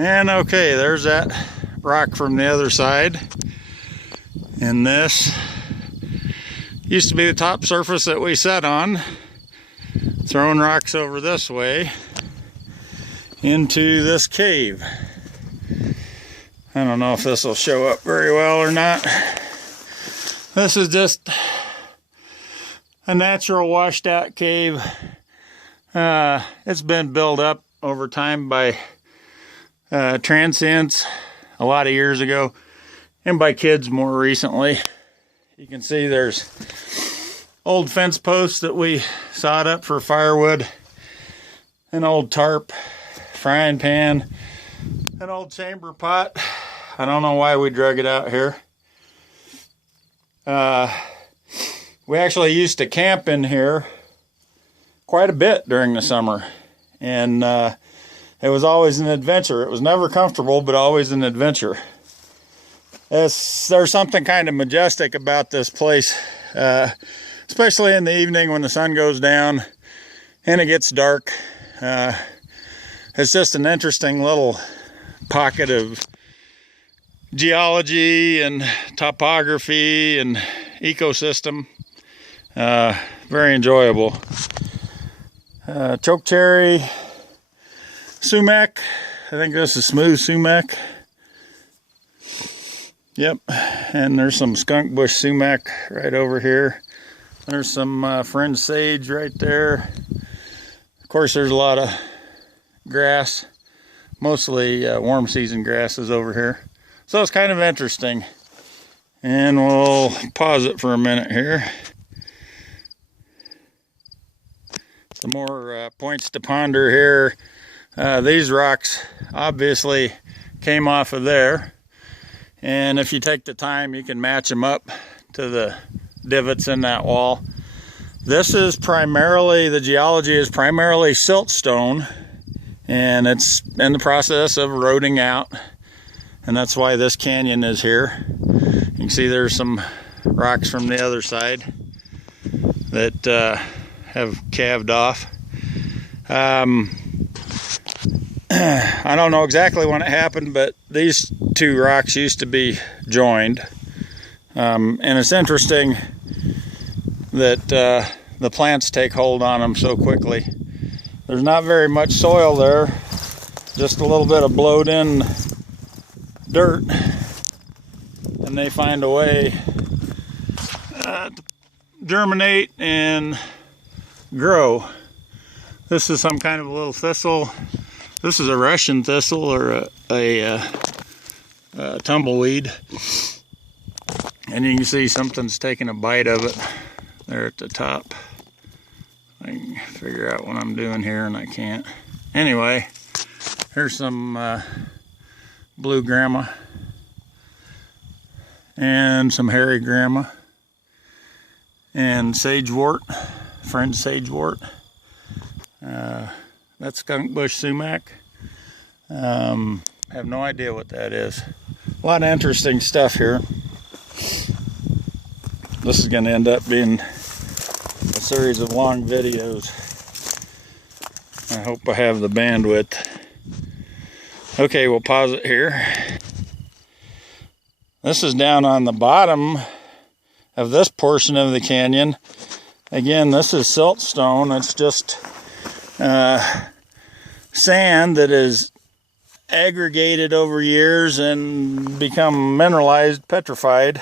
And okay, there's that rock from the other side. And this used to be the top surface that we sat on, throwing rocks over this way into this cave. I don't know if this will show up very well or not. This is just a natural washed out cave. It's been built up over time by transients a lot of years ago and by kids more recently. You can see there's old fence posts that we sawed up for firewood, an old tarp, frying pan, an old chamber pot. I don't know why we drug it out here. We actually used to camp in here quite a bit during the summer, and it was always an adventure. It was never comfortable, but always an adventure. There's something kind of majestic about this place, especially in the evening when the sun goes down and it gets dark. It's just an interesting little pocket of geology and topography and ecosystem. Very enjoyable. Chokecherry, sumac. I think this is smooth sumac. Yep, and there's some skunk bush sumac right over here. There's some fringe sage right there. Of course, there's a lot of grass, mostly warm season grasses over here. So it's kind of interesting. And we'll pause it for a minute here. Some more points to ponder here. These rocks obviously came off of there. And if you take the time, you can match them up to the divots in that wall. This is primarily, the geology is primarily siltstone, and it's in the process of eroding out. And that's why this canyon is here. You can see there's some rocks from the other side that have calved off. I don't know exactly when it happened, but these two rocks used to be joined. And it's interesting that the plants take hold on them so quickly. There's not very much soil there, just a little bit of blowed in dirt, and they find a way to germinate and grow. This is some kind of a little thistle. This is a Russian thistle or a tumbleweed, and you can see something's taking a bite of it there at the top. I can figure out what I'm doing here and I can't. Anyway, here's some blue grama and some hairy grama and sagewort, fringe sagewort. That's skunk bush sumac. I have no idea what that is. A lot of interesting stuff here. This is going to end up being a series of long videos. I hope I have the bandwidth. Okay, we'll pause it here. This is down on the bottom of this portion of the canyon. Again, this is siltstone. It's just sand that is aggregated over years and become mineralized, petrified,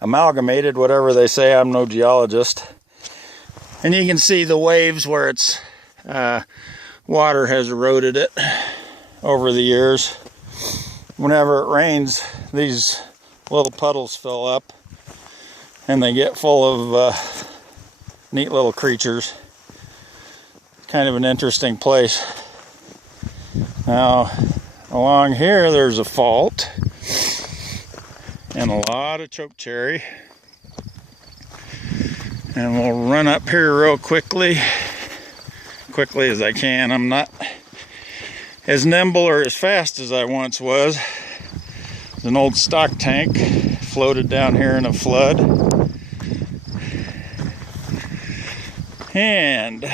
amalgamated, whatever they say. I'm no geologist. And you can see the waves where it's water has eroded it over the years. Whenever it rains, these little puddles fill up and they get full of neat little creatures. Kind of an interesting place. Now, along here there's a fault and a lot of chokecherry. And we'll run up here real quickly as I can. I'm not as nimble or as fast as I once was. There's an old stock tank floated down here in a flood. And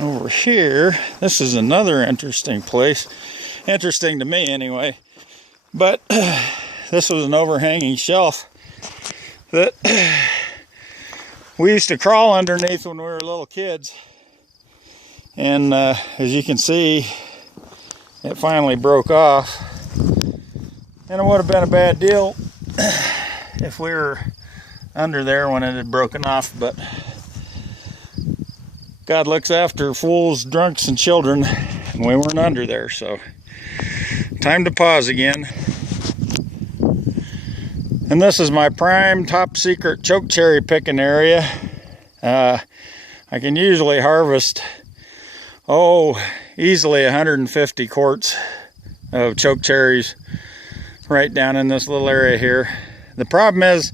Over here, this is another interesting place. Interesting to me anyway. But this was an overhanging shelf that we used to crawl underneath when we were little kids. And as you can see, it finally broke off. And it would have been a bad deal if we were under there when it had broken off, but God looks after fools, drunks, and children, and we weren't under there, so time to pause again. And this is my prime top secret choke cherry picking area. I can usually harvest, easily 150 quarts of choke cherries right down in this little area here. The problem is,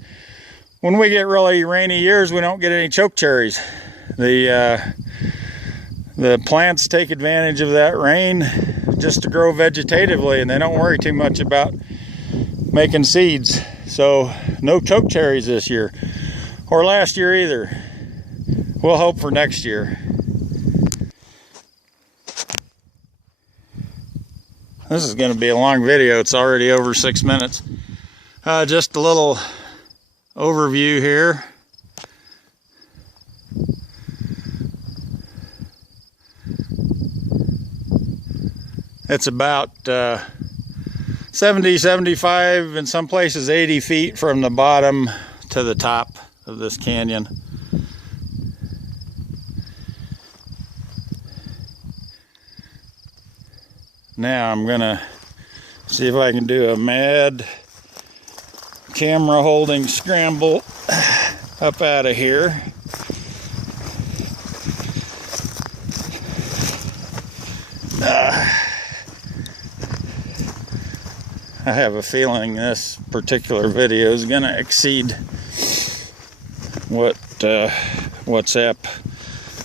when we get really rainy years, we don't get any choke cherries. The plants take advantage of that rain just to grow vegetatively, and they don't worry too much about making seeds. So no choke cherries this year, or last year either. We'll hope for next year. This is going to be a long video. It's already over 6 minutes. Just a little overview here. It's about 70, 75, in some places 80 feet from the bottom to the top of this canyon. Now I'm gonna see if I can do a mad camera holding scramble up out of here. I have a feeling this particular video is going to exceed what WhatsApp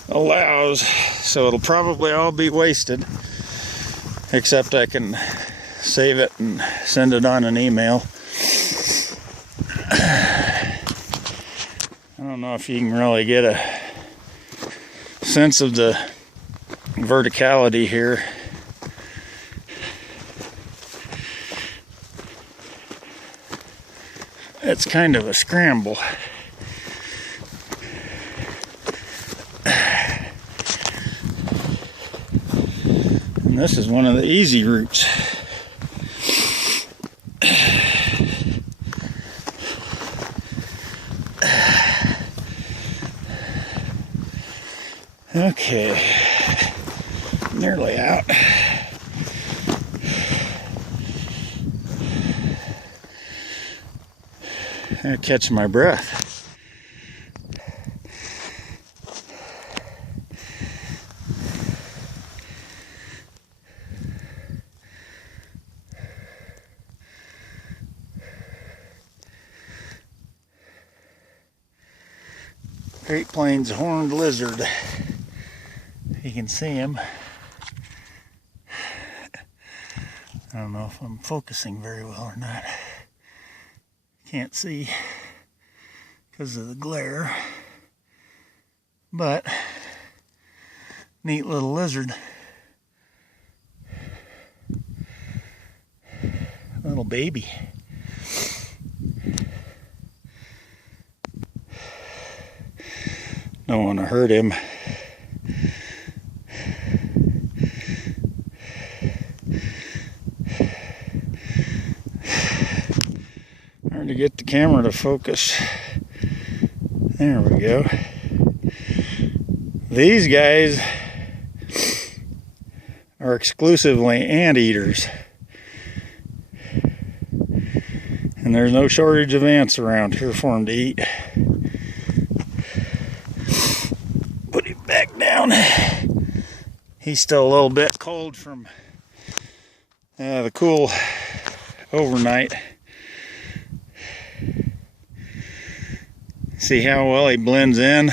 allows, so it'll probably all be wasted, except I can save it and send it on an email. I don't know if you can really get a sense of the verticality here. It's kind of a scramble. And this is one of the easy routes. Okay, nearly out. I catch my breath. Great Plains horned lizard. You can see him. I don't know if I'm focusing very well or not. Can't see because of the glare, but neat little lizard. Little baby. Don't want to hurt him. Hard to get the camera to focus. There we go. These guys are exclusively anteaters. And there's no shortage of ants around here for them to eat. Put him back down. He's still a little bit cold from the cool overnight. See how well he blends in.